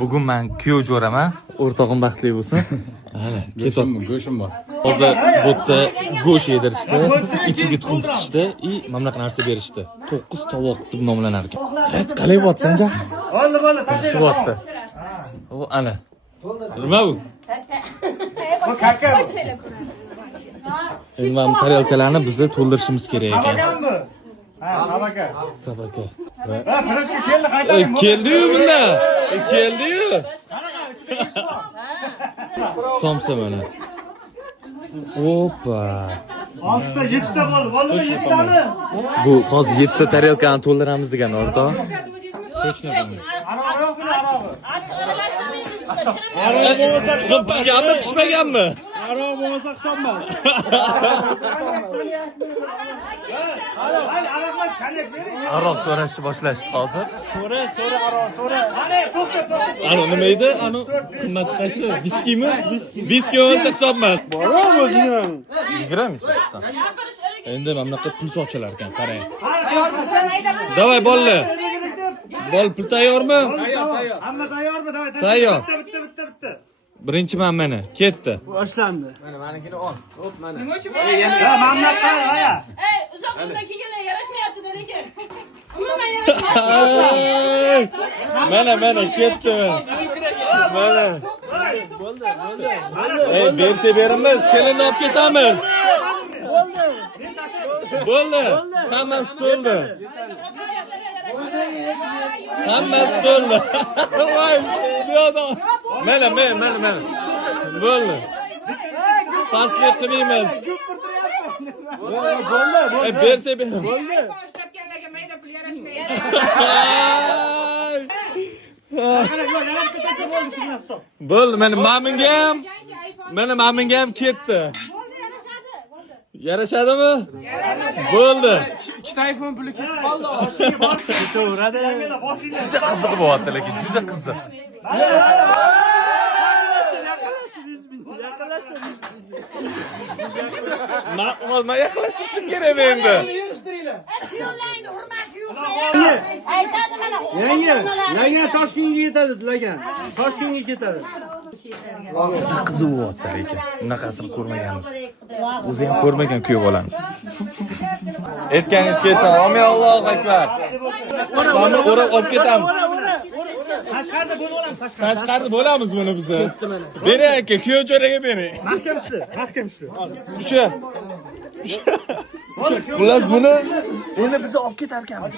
Bugun men kuyov jo'raman. O'rtog'im baxtli bo'lsin. Mana, Go'shim bor. hozir bu yerda go'sht yedirishdi, ichiga tuxum tiqishdi, mana bunaqa narsa berishdi. 9 tovoq deb nomlanar ekan. Qalay bo'psan, ja? Bo'ldi, Yaxshi bo'pti. O, ana. Nima bu? Bu kaka. Endi mana bu tarelkalarni biz to'ldirishimiz kerak ekan. Tabakan bu. Ha, tabaka. Tabaka. Ha, pirojka keldi, qaytaring. Keldi-yu bunda. Keldi-yu. Somsa mana. Opa. 6 ta, 7 ta bo'ldi. Bo'ldimi 7 tami? Bu hozir 7 ta tarelkani to'ldiramiz degan o'rtoq. Aroq yo'q buni, arog'i. Tuxum pishganmi, pishmaganmi? Aroq bo'lmasa hisobmas. Aroqmas, konyak bering. Aroq so'rashni boshlashdi hozir. So'ra, aroq, so'ra. Ana, to'xta. Ana nima edi? Ana qimmat qaysi? Viskimi? Viski bo'lsa hisobmas. Bormi o'zing? 20 hisobsan. Endi mana bunaqa pul sochalar ekan, qarang. Davay bolalar. Bol pul tayyormi? Hamma tayyormi? Davay. Tayyor. Bitta. Birinchi man mana ketdi. Boshlandi. Mana menikini ol. Hop mana. Ha, Muhammad qani, aya. Ey, uzoq umrga kelganlar yarashmayapti lekin. Umuman yarashmayapti. Mana ketdi. Mana. Ey, bersa beramiz, kelinni olib ketamiz. Bo'ldi. Hammasi to'ldi. Hammasi to'ldi. Voy, yo'q. Mana. Bo'ldi. Pastlik qilmaymiz. Bo'ldi. Bersa beraman. Boshlabganlarga mayda pul yarashmayapti. Bo'ldi, mana maminga ham ketdi. Yarashadimi? Bo'ldi. Ikkita iPhone puli ketib qoldi. Ketaveradi. Juda qiziq bo'lyapti, lekin juda qiziq. Men yaqinlashtirishim kerak endi. Kuyovlarni hurmat yo'q. Aytadi mana. Yangi Toshkentga yetadi, dilagan. Toshkentga ketadi. Juda qiziq bo'lyapti, lekin bunaqasini ko'rmaganmiz. O'zi ham ko'rmagan kuyov bolani. Aytganingiz kelsa, amin Allohu akbar. Mana o'rab olib ketamiz. Qashqarda bo'lamiz buni biz. Bering aka, kuyov jo'raga bering. Mahkam ishli. O'sha. Xullas buni endi bizni olib ketar ekanmiz.